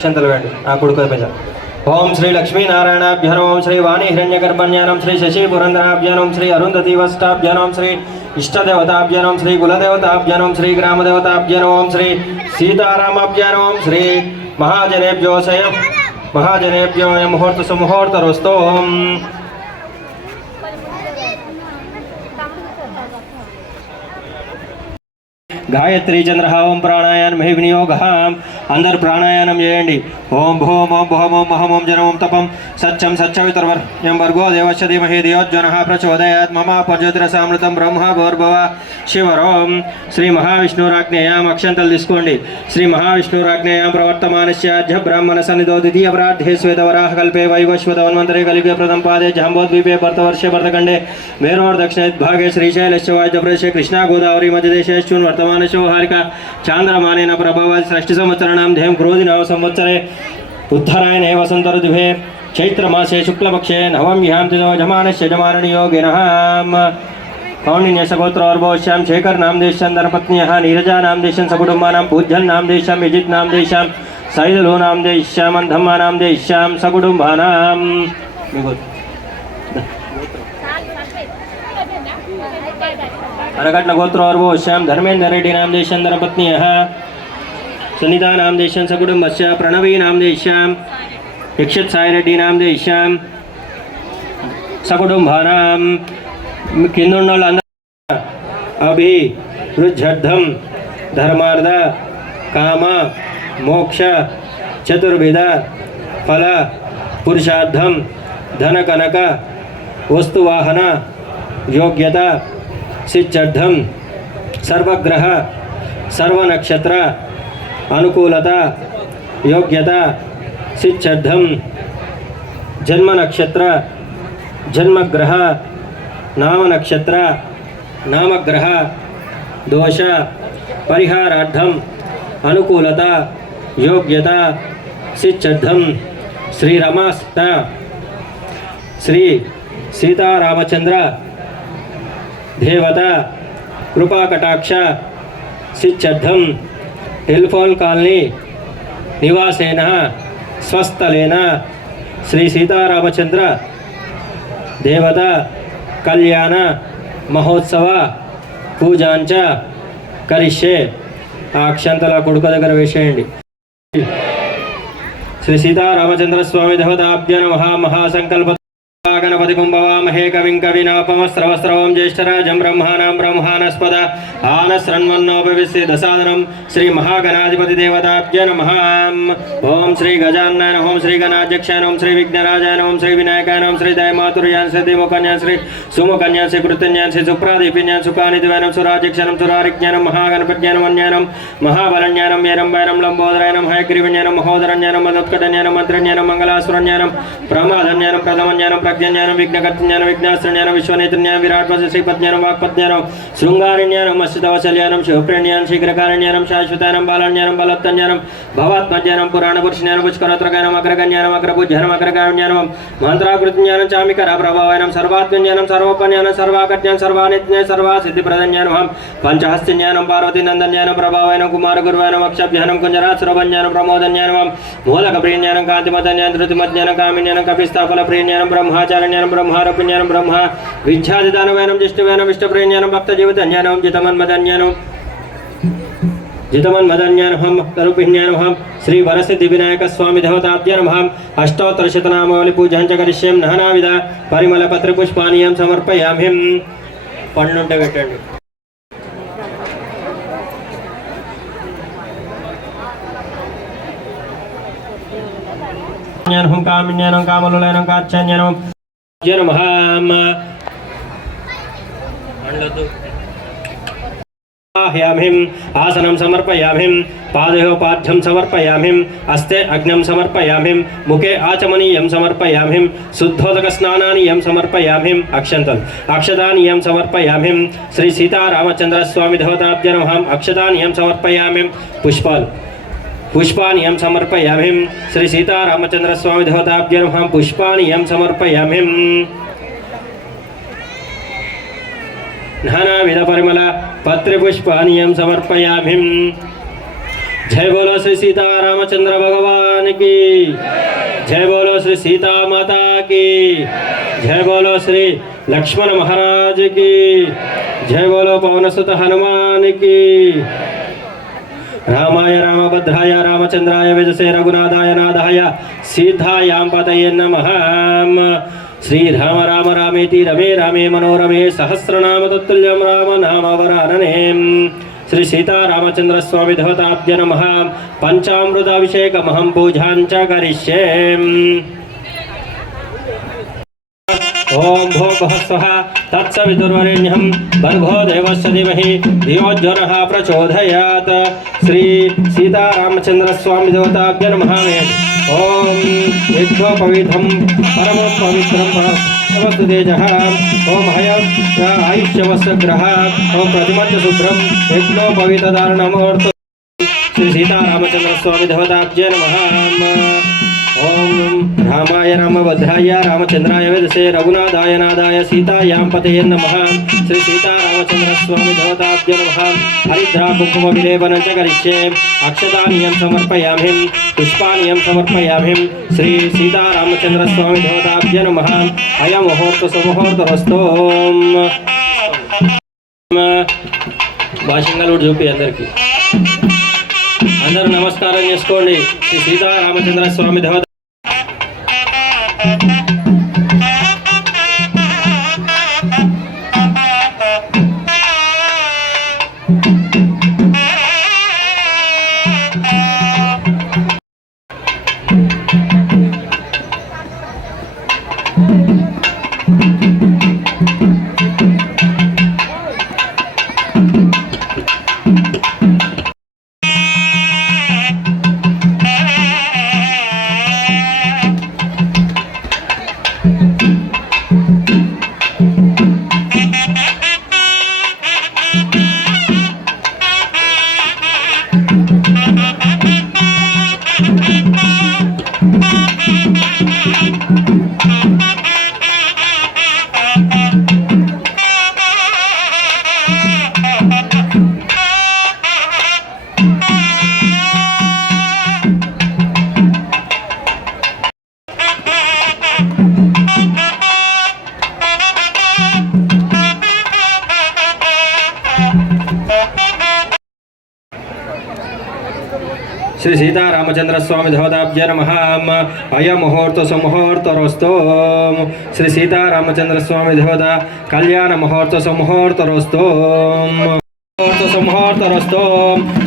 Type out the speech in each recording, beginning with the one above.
అక్షంతలు వేయండి ఆ కుడుక మీద ఓం శ్రీ లక్ష్మీనారాయణాభ్యనం ఓం శ్రీ వాణి హిరణ్యగర్భజ్ఞానం శ్రీ శశి పురంధరాభ్యనం శ్రీ అరుంధతి వష్టాభ్యనం శ్రీ ఇష్టదేవతాభ్యనం శ్రీ కులదేవతాభ్యనం శ్రీ గ్రామదేవతాభ్యనం ఓం శ్రీ సీతారామాభ్యనం ఓం శ్రీ మహాజనేభ్యోశయ మహాజనేభ్యో ముహూర్త సుముహూర్తరస్తు ఓం గాయత్రి చంద్ర ఓం ప్రాణాయానం హే వినియోగ అందరు ప్రాణాయామం చేయండి. ఓం భూం ఓం భువం ఓం మహం ఓం జనం తపం సత్యం సత్యవితర్వర్యం భర్గో దేవశ ధీమహి ధియోజ్వన ప్రచోదయాత్ మమ పర్జ్యోతిరసామృతం బ్రహ్మ భోర్భవ శివరోం. శ్రీ మహావిష్ణురాజ్ఞయాం అక్షంతలు తీసుకోండి. శ్రీ మహావిష్ణురాజ్ఞయాం ప్రవర్తమానస్యాధ్య బ్రాహ్మణ సన్నిధో ద్వితీయ ప్రార్థే శ్వేతవరాహ కల్పే వైవశ్వతవన్వంతరే కలిగే ప్రథం పాదే జాంబోద్వీపే భర్తవర్షే భర్తఖండే మేరోర్దక్షిణ భాగే శ్రీశైలస్య వాద్యప్రదేశే కృష్ణా గోదావరి మధ్యదేశేశ్వన్ వర్తమానశో హారిక చాంద్రమానేన ప్రభావ షష్ఠి సంవత్సరణ नाम ध्येयं क्रोधिनव संवत्सरे। उद्धराय नैव सन्तरदिभे चैत्रमासे शुक्लपक्षे नवम याम तिजो जमानस्य जमारणीयो गिनहाम कौंडिन्य सगोत्र और बोश्याम शेखर नाम देशम धर्मपत्न्यः नीरजा नाम देशम सकुटुम्बानां पूज्यल नाम देशम यजित नाम देशम सैदलो नाम देशम अन्धम्मा नाम देशम सकुटुम्बानां अरघट नगोत्र और वो श्याम धर्मेन्द्र रेड्डी नाम देशम धर्मपत्न्यः सुनीता नाम सकुटुब से प्रणवी नाम देशम दीक्षित साई रेड्डी नाम देशम सकुटुंब नाम किन्नुण्णलन्द अभि रुज्झद्धं धर्मार्थ काम, मोक्ष चतुर्विद फल पुरुषार्थम धन कनक वस्तुवाहन, योग्यता सिद्धम सर्वग्रह, सर्वनक्षत्र अनुकूलता, योग्यता शिक्षार्थम जन्म नक्षत्र जन्म ग्रह नाम नक्षत्र नाम ग्रह दोष परिहारार्थम अनुकूलता, योग्यता शिक्षार्थम श्री रमास्ता श्री सीतारामचंद्र, देवता, कृपाकटाक्ष शिक्षार्थम టెలిఫోన్ కాలనీ నివాసేన స్వస్థలేన శ్రీ సీతారామచంద్ర దేవత కళ్యాణ మహోత్సవ పూజాంచ కరిష్యే ఆ అక్షంతల కొడుకు దగ్గర వేసేయండి. శ్రీ సీతారామచంద్ర స్వామి దేవతాభ్య నమ మహాసంకల్ప గణపతి కుంభవామహే కవిం కవినాపమస్రవస్రవం జ్యేష్ఠరాజం బ్రహ్మాణం బ్రహ్మాణస్పద ఆనశ్రన్మన్నోపవిశ్య దసాదనం శ్రీ మహాగణాధిపతి దేవతాభ్య నమ. ఓం శ్రీ గజాన్నాయన ఓం శ్రీ గణాధ్యక్షాయ ఓం శ్రీ విఘ్నరాజాయ ఓం శ్రీ వినాయకాయ ఓం శ్రీ దయమాతుర్యాన్ శ్రీ దేవకన్యాన్ శ్రీ సుముకన్యాన్ శ్రీ కృతన్యాన్ శ్రీ సుప్రాదీపిన్యాన్ సుఖానిధివనం సురాధ్యక్షణం సురారిజ్ఞానం మహాగణపజ్ఞానం అన్యానం మహాబలజ్ఞానం ఏరం జ్ఞానం లంబోదరాయనం హయగ్రీవజ్ఞానం మహోదరజ్ఞానం మదోత్కటజ్ఞానం మంత్రజ్ఞానం మంగళాసురజ్ఞానం ప్రమాదజ్ఞానం ప్రథమజ్ఞానం ప్రజ్ఞానం విఘ్నకర్తజ్ఞానం విఘ్నాస్త్రజ్ఞానం విశ్వనేతజ్ఞానం విరాట్పద శ్రీపజ్ఞానం జ్ఞానం భవాత్మ జ్ఞానం పురాణ పురుష జ్ఞానం పుష్కరత్ర జ్ఞానం అగ్రగ జ్ఞానం పురుషజ్ఞానం జ్ఞానం అగ్రగా జ్ఞానం అగ్రగాజ్ఞానం మంత్రాకృతజ్ఞానం చామికర ప్రభావనం సర్వాత్మజ్ఞానం సర్వోపజ్ఞానం సర్వాకజ్ఞానం సర్వానిత్య సర్వా సిద్ధిప్రద జ్ఞానం పంచహస్తి జ్ఞానం పార్వతి పంచహస్తిజ్ఞానం జ్ఞానం ప్రభావనం కుమార గురువైనం అక్షజ్ఞానం కుంజరాశ్రవజ్ఞానం ప్రమోదజ్ఞానం మూలక ప్రియజ్ఞానం కాంతిమతజ్ఞానం ధృతిమజ్ఞానం కామిజ్ఞానం కపిస్థాఫల ప్రియజ్ఞానం బ్రహ్మాచారజ్ఞానం బ్రహ్మారోపజ్ఞానం బ్రహ్మ విద్యాదిదానవైనం జిష్టువైనం ఇష్టప్రియజ్ఞానం భక్త జీవిత జ్ఞానం జితమన్మదజ్ఞానం జితమన్మదజ్ఞానహం తరుపిజ్ఞానహం శ్రీ వరసిద్ధి వినాయక స్వామి దేవతాభ్యనమహం అష్టోత్తర శతనామావళి పూజాంచ కరిష్యం నానావిధ పరిమళ పత్ర పుష్పానీయం సమర్పయామిం పండుంటే పెట్టండి ज्ञानं कामिन्यानं कामलोलयनं काच्छन्यनं जनमहाम आह्यामिम् आसनं समर्पयामिम् पादयोपाठ्यं समर्पयामिम् हस्ते अग्नं समर्पयामिम् मुखे आचमनीयं समर्पयामिम् शुद्धोदकस्नानानि यं समर्पयामिम् पुष्पाणि यं समर्पयामिं श्री सीतारामचन्द्रस्वामी देवताभ्य नमः पुष्पाणि यं समर्पयामिं नानाविधपरिमल पत्रपुष्पाणि यं समर्पयामिं जय बोलो श्री सीतारामचंद्र भगवान की जय बोलो श्री सीता माता की जय बोलो श्री लक्ष्मण महाराज की जय बोलो पवनसुत हनुमान की రామాయ రామభద్రాయ రామచంద్రాయ విజసే రఘునాథాయ నాదాయ సీతాయాంపతయే నమ. శ్రీరామ రామ రామేతి రమే రామే మనోరమే సహస్రనామ తత్తుల్యం రామ నామవరాననే శ్రీ సీతారామచంద్రస్వామి ధవతాబ్జ నమ. పంచామృతాభిషేకమహం పూజాంచ కరిష్యే. ओम भोग स्व तत्सवितुर्वरेण्यं भर्गो देवस्य धीमहि धियो ज्वरः प्रचोदयात्। श्री सीतारामचन्द्रस्वामी देवताभ्य नमः। ॐ यज्ञोपविधं परमपवित्रं तेजः। ओम हय आयुष्यवस्य ग्रह। ओम प्रतिमच शुभ्रम यज्ञो श्री सीतारामचंद्र स्वामी धवताब्जे नमः। ఓం రామాయ రామభద్రాయ రామచంద్రాయ విదసే రఘునాథాయ నాదాయ సీతాయాం పతయే నమ. శ్రీ సీతారామచంద్ర స్వామి దేవతాబ్జయ నమ. హరిద్రా కుంకుమ విలేపన చ కరిష్యే అక్షతానియం సమర్పయామి. పుష్పానియం సమర్పయామి. శ్రీ సీతారామచంద్ర స్వామి దేవతాబ్జయ నమ. అయ ముహూర్త సుముహూర్తరస్తో భాషంగా చూపి అందరికీ. అందరూ నమస్కారం చేసుకోండి. శ్రీ సీతారామచంద్ర స్వామి దేవత Thank you. श्री सीता रामचंद्र स्वामी धवदाब्ज नम। अय मुहूर्त सुमुहूर्तरोस्त श्री सीता रामचंद्र स्वामी धवद कल्याण मुहूर्त सुमुहूर्तरोस्त मुहूर्त सुमुहूर्तरोस्त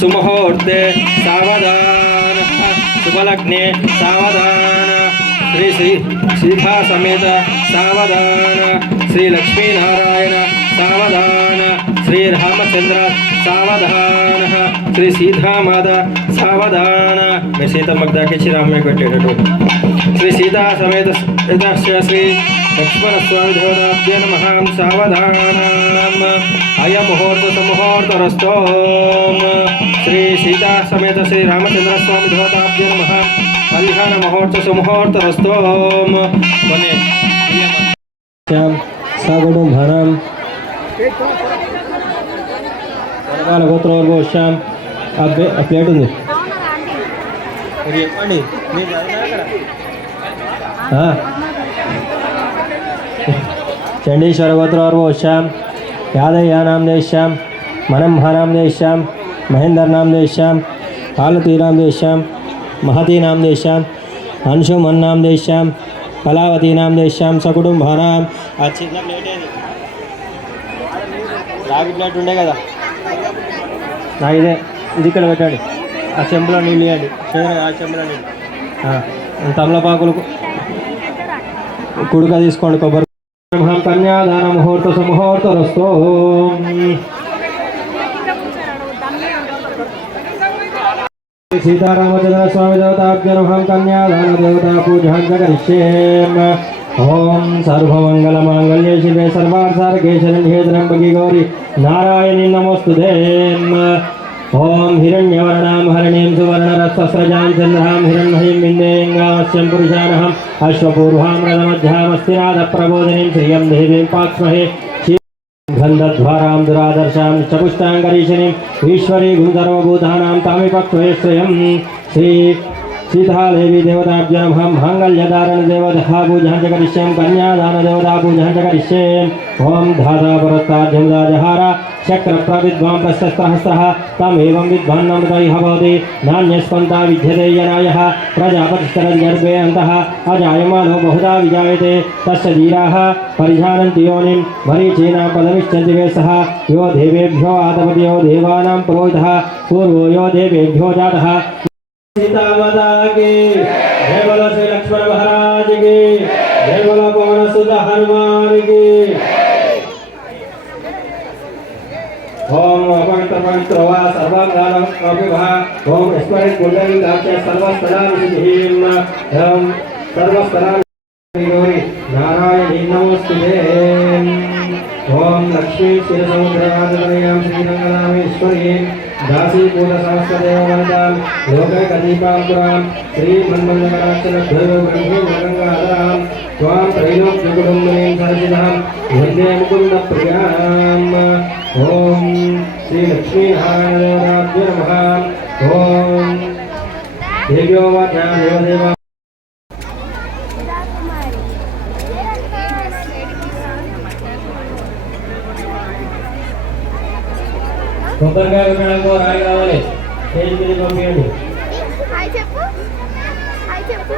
सुमुहूर्ते सावधान। शुभलग्ने सावधान। श्री श्री सीता समेत सावधान। श्री लक्ष्मी नारायण सावधान। श्री रामचंद्र सावधान। శ్రీ సీతామాత సావధాన. మీరు సీతమ్మకు దాకిచ్చి రామయ్య పెట్టేటటువంటి శ్రీ సీతా సమేత శ్రీ లక్ష్మణ స్వామి దేవతాభ్య నమ. సావధానం అయ ముహూర్త సుముహూర్తరస్తో శ్రీ సీతా సమేత శ్రీ రామచంద్ర స్వామి దేవతాభ్య నమ. కళ్యాణ ముహూర్త సుముహూర్తరస్తో సాగుడు భరం రకాల ప్లేట్ ఉంది. చెప్పండి. చండీశ్వర గోత్రవర్గో వచ్చాం. యాదయ్యానాం దేశ్యాం మనంభానాం దేశ్యాం మహేందర్నాం దేశ్యాం కాలతీనాం దేశ్యాం మహతీనాం దేశ్యాం అంశుమన్నాం దేశ్యాం కళావతీనాం దేశ్యాం సకుటుంబానాం ఆ చిన్న ప్లేట్ ఏది? రాగి ప్లేట్ ఉండే కదా. నా ఇదే ఇది ఇక్కడ పెట్టండి. ఆ చెంబులో నీళ్ళు ఇవ్వండి చేయండి ఆ చెంబులో నీళ్ళు. తమలపాకులు కుడుక తీసుకోండి కొబ్బరి బ్రహ్మం కన్యాదాన ముహూర్త సుముహూర్త రస్తో సీతారామచంద్ర స్వామి దేవతాభ్యనుహం కన్యాదాన దేవతా పూజాం కరిష్యేం ఓం సర్వమంగళ సర్వమంగళమాంగళ్యే శివే సర్వార్థారకే శరణ్యే త్ర్యంబకే గౌరి నారాయణి నమోస్తుదేం. ओम हिरण्यवर्णाम हरणीं सुवर्णरसस्रजां चन्द्रां, हिरण्महीं विन्देयङ्गामस्यं पुरुषानहम् अश्वपूर्वां रथमध्यामस्तिरादप्रबोधिनीं श्रियं देवीं पाक्ष्महे गन्धध्वारां दुरादर्शां ईश्वरी गुरुधर्मभूतानां तामिपक्ष्महे श्रियं श्री सीतादेवी देवताभ्य नमः माङ्गल्यधारणदेवतः पूजां च करिष्यं कन्यादानदेवता पूजां च करिष्ये ॐ धाता पुरस्ताद्यमुदाजहार चक्रप्रविद्वां प्रशस्त्रहस्तः तमेवं विद्वान्नमृतैः भवति नान्यस्पन्ता विद्यते यनायः प्रजापतिस्तरद्गर्भे अन्तः अजायमानो बहुधा विजायते तस्य धीराः परिजानन्ति योनिं मरीचीनां पदमिच्छन्ति वेसः यो देवेभ्यो आदपति यो देवानां पुरोहितः पूर्वो यो देवेभ्यो जातः सीतामाता की जय बोलो श्री लक्ष्मण महाराज की जय बोलो पवन सुत हनुमान की ओम अपवित्र पवित्र वा सर्वांगानं कपिभः ओम स्मरित कुंडली दाक्ष सर्वस्तरा विशिहिम ओम सर्वस्तरा गौरी नारायणी नमोस्तुते ओम लक्ष्मी क्षीरसमुद्रराजतनयां श्रीरङ्गनामेश्वरी దాసీకూలసహస్రదేవగణితాం లోకదీపాంకురాం శ్రీమన్మందరాక్షరద్వయోగంగాదాం త్వాం త్రైలోక్యకుటుంబనీం సరసిదాం వందే ముకుంద ప్రియాం ఓం శ్రీలక్ష్మీనారాయణదేవరాభ్య నమ. ఓం దేవ్యోవాచ దేవదేవ కొబ్బరికాయ కొట్టడానికి రాయి కావాలి. స్టేజ్ మీద పంపించండి హాయ్ చెప్పు. హాయ్ చెప్పు.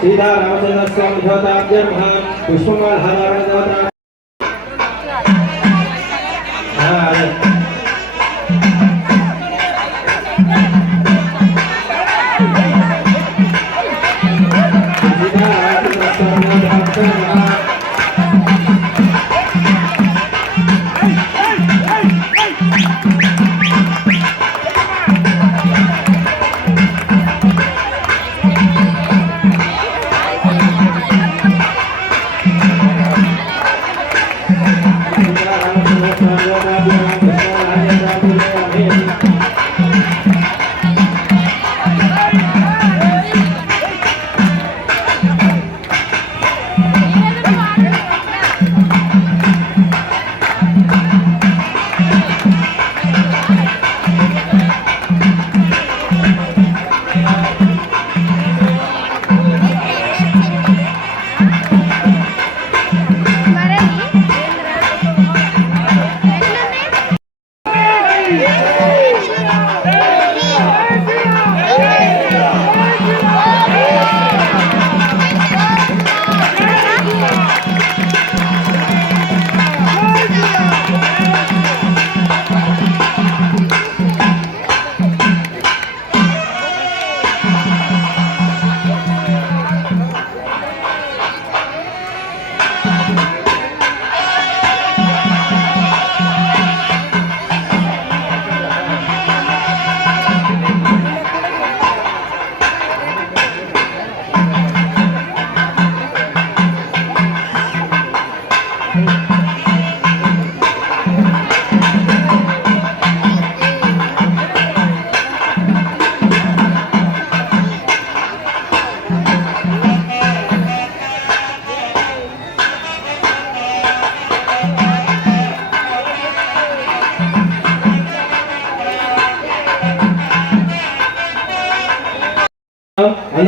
सीधा रामचंद्र स्वामी देवताभ्यर्घ पुष्पमाल हरण देवता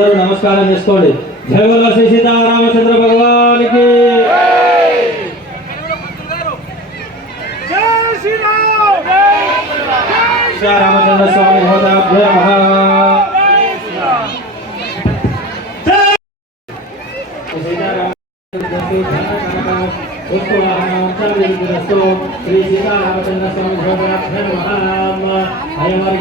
అందరూ నమస్కారం చేసుకోండి. జయ శ్రీ సీతారామచంద్ర భగవానికి. రామచంద్ర స్వామి భగవతాభ్యో శ్రీ సీతారామచంద్ర స్వామి భగవతాభ్యో అయ్యవారి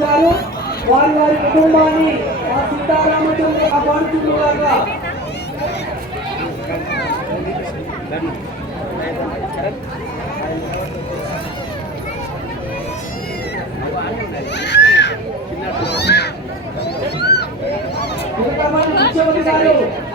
గారు వారి వారి కుటుంబాన్ని ఆ సీతారామచంద్ర కాపాడుతుండగా ముఖ్యమంత్రి గారు